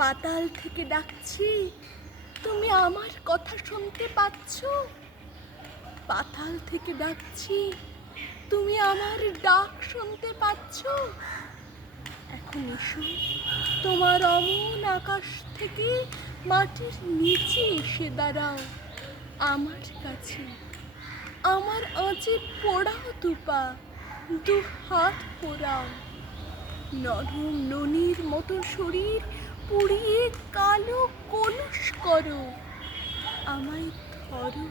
পাতাল থেকে ডাকছি, তুমি আমার কথা শুনতে পাচ্ছ? পাতাল থেকে ডাকছি, তুমি আমার ডাক শুনতে পাচ্ছ? এখন এসো, তোমার অমন আকাশ থেকে মাটির নিচে এসে দাঁড়াও আমার কাছে। আমার আঁচে পোড়াও দুপা, দু হাত পোড়াও। নরম ননির মতো শরীর পুড়িয়ে কালো কলুষ করো, আমায় ধরো।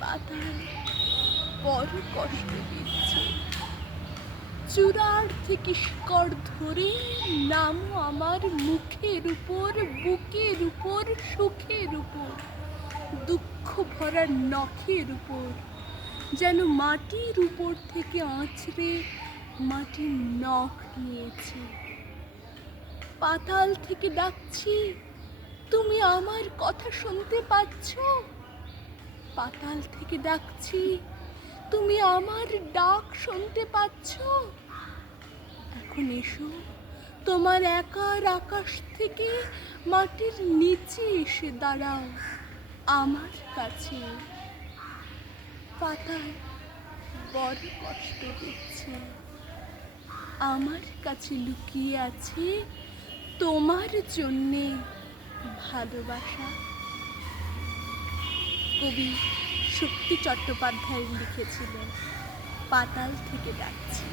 পাতাল বড় কষ্ট দিচ্ছে, চূড়ার থেকে শিকড় ধরে নামো আমার মুখের উপর, বুকের উপর, সুখের উপর, দুঃখ ভরা নখের উপর, যেন মাটির উপর থেকে আঁচড়ে মাটির নখ নিয়েছে। পাতাল থেকে ডাকছি, তুমি আমার কথা শুনতে পাচ্ছ? পাতাল থেকে ডাকছি, তুমি আমার ডাক শুনতে পাচ্ছ? এখন এসো, তোমার একার আকাশ থেকে মাটির নিচে এসে দাঁড়াও আমার কাছে। পাতাল বড় কষ্ট দিচ্ছে, আমার কাছে লুকিয়ে আছে তোমার জন্যে ভালোবাসা। কবি শক্তি চট্টোপাধ্যায় লিখেছিলেন পাতাল থেকে ডাকছি।